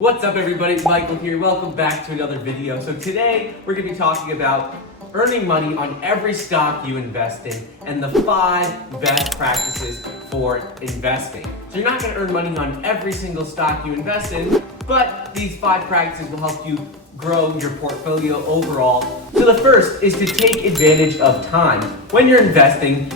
What's up everybody, Michael here. Welcome back to another video. So today we're going to be talking about earning money on every stock you invest in and the 5 best practices for investing. So you're not going to earn money on every single stock you invest in, but these 5 practices will help you grow your portfolio overall. So the first is to take advantage of time. When you're investing,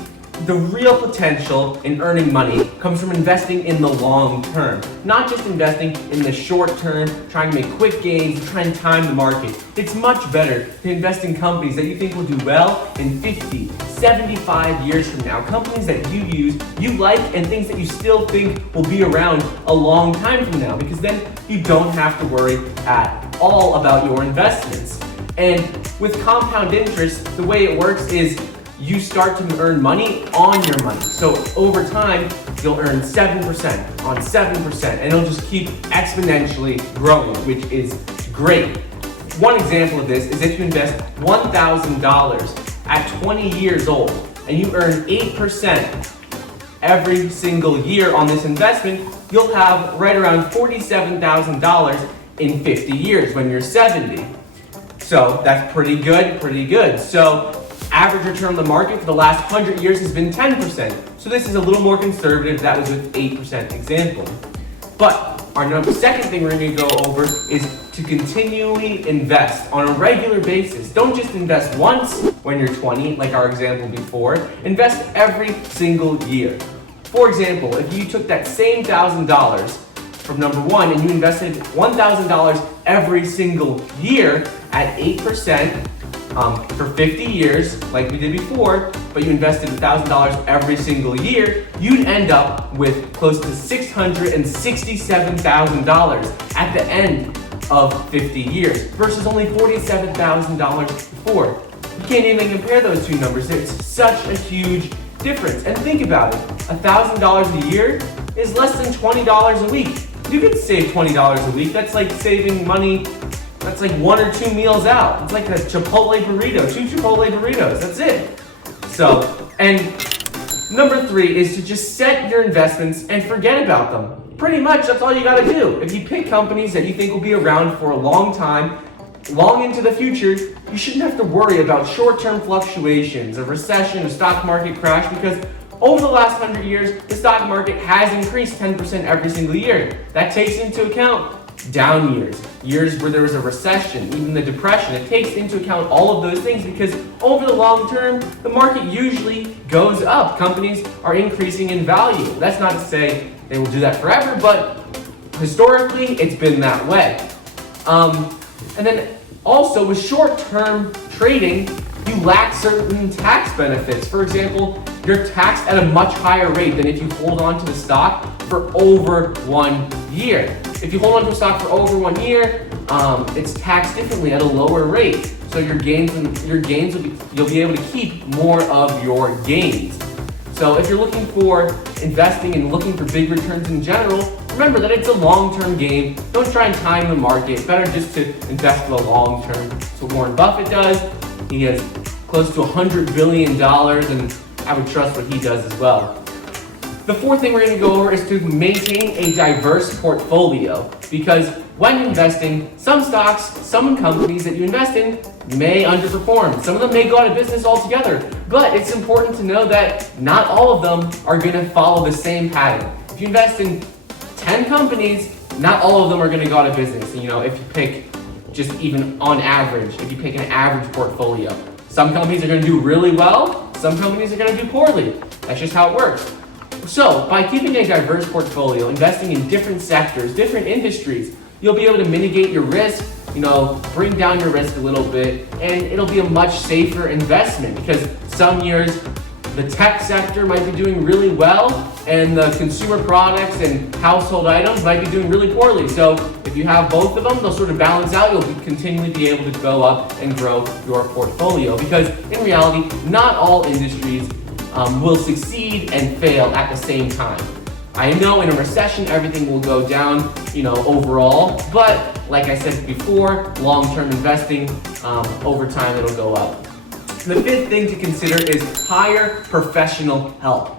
the real potential in earning money comes from investing in the long term, not just investing in the short term, trying to make quick gains, trying to time the market. It's much better to invest in companies that you think will do well in 50, 75 years from now, companies that you use, you like, and things that you still think will be around a long time from now, because then you don't have to worry at all about your investments. And with compound interest, the way it works is you start to earn money on your money. So over time, you'll earn 7% on 7%, and it'll just keep exponentially growing, which is great. One example of this is if you invest $1,000 at 20 years old, and you earn 8% every single year on this investment, you'll have right around $47,000 in 50 years when you're 70. So that's pretty good. So average return on the market for the last 100 years has been 10%. So this is a little more conservative. That was with 8% example. But our second thing we're going to go over is to continually invest on a regular basis. Don't just invest once when you're 20, like our example before. Invest every single year. For example, if you took that same $1,000 from number 1 and you invested $1,000 every single year at 8%, for 50 years, like we did before, but you invested $1,000 every single year, you'd end up with close to $667,000 at the end of 50 years versus only $47,000 before. You can't even compare those two numbers. It's such a huge difference. And think about it, $1,000 a year is less than $20 a week. You could save $20 a week. That's like saving money. That's like 1 or 2 meals out. It's like a Chipotle burrito, 2 Chipotle burritos, that's it. So, and number 3 is to just set your investments and forget about them. Pretty much, that's all you gotta do. If you pick companies that you think will be around for a long time, long into the future, you shouldn't have to worry about short-term fluctuations, a recession, a stock market crash, because over the last 100 years, the stock market has increased 10% every single year. That takes into account down years where there was a recession, even the depression. It takes into account all of those things because over the long term, the market usually goes up. Companies are increasing in value. That's not to say they will do that forever, but historically, it's been that way. And then also with short-term trading, you lack certain tax benefits. For example, you're taxed at a much higher rate than if you hold on to the stock for over 1 year. If you hold on to a stock for over 1 year, it's taxed differently at a lower rate. So you'll be able to keep more of your gains. So if you're looking for investing and looking for big returns in general, remember that it's a long-term game. Don't try and time the market. Better just to invest for the long term. That's what Warren Buffett does. He has close to $100 billion, and I would trust what he does as well. The 4th thing we're going to go over is to maintain a diverse portfolio, because when investing, some stocks, some companies that you invest in may underperform. Some of them may go out of business altogether, but it's important to know that not all of them are going to follow the same pattern. If you invest in 10 companies, not all of them are going to go out of business. You know, if you pick just even on average, if you pick an average portfolio, some companies are going to do really well, some companies are going to do poorly. That's just how it works. So, by keeping a diverse portfolio, investing in different sectors, different industries, you'll be able to mitigate your risk, bring down your risk a little bit, and it'll be a much safer investment because some years the tech sector might be doing really well and the consumer products and household items might be doing really poorly. So, if you have both of them, they'll sort of balance out. You'll continually be able to go up and grow your portfolio because in reality, not all industries will succeed and fail at the same time. I know in a recession, everything will go down, overall, but like I said before, long-term investing, over time it'll go up. The 5th thing to consider is hire professional help.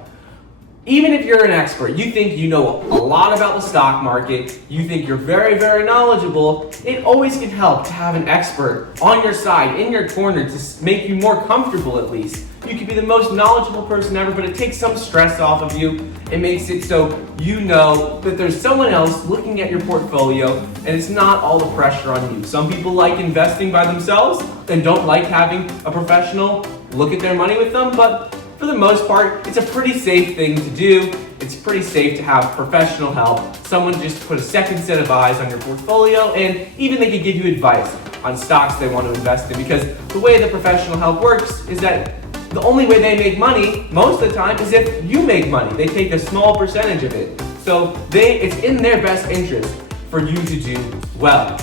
Even if you're an expert, you think you know a lot about the stock market, you think you're very, very knowledgeable, it always can help to have an expert on your side, in your corner, to make you more comfortable at least. You could be the most knowledgeable person ever, but it takes some stress off of you. It makes it so you know that there's someone else looking at your portfolio and it's not all the pressure on you. Some people like investing by themselves and don't like having a professional look at their money with them, but for the most part, it's a pretty safe thing to do. It's pretty safe to have professional help. Someone just put a second set of eyes on your portfolio, and even they could give you advice on stocks they want to invest in, because the way the professional help works is that the only way they make money most of the time is if you make money. They take a small percentage of it. So it's in their best interest for you to do well.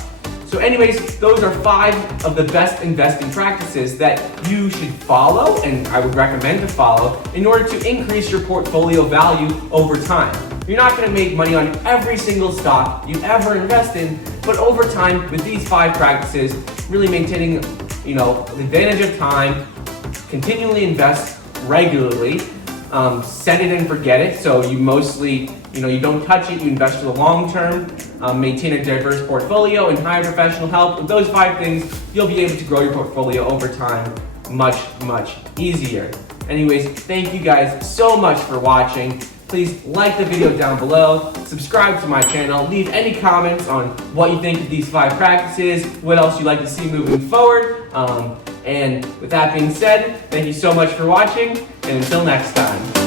So anyways, those are 5 of the best investing practices that you should follow, and I would recommend to follow, in order to increase your portfolio value over time. You're not going to make money on every single stock you ever invest in, but over time, with these 5 practices, really maintaining, the advantage of time, continually invest regularly, set it and forget it. So you mostly, you don't touch it, you invest for the long term, maintain a diverse portfolio, and hire professional help. With those 5 things, you'll be able to grow your portfolio over time much, much easier. Anyways, thank you guys so much for watching. Please like the video down below, subscribe to my channel, leave any comments on what you think of these 5 practices, what else you'd like to see moving forward. And with that being said, thank you so much for watching, and until next time.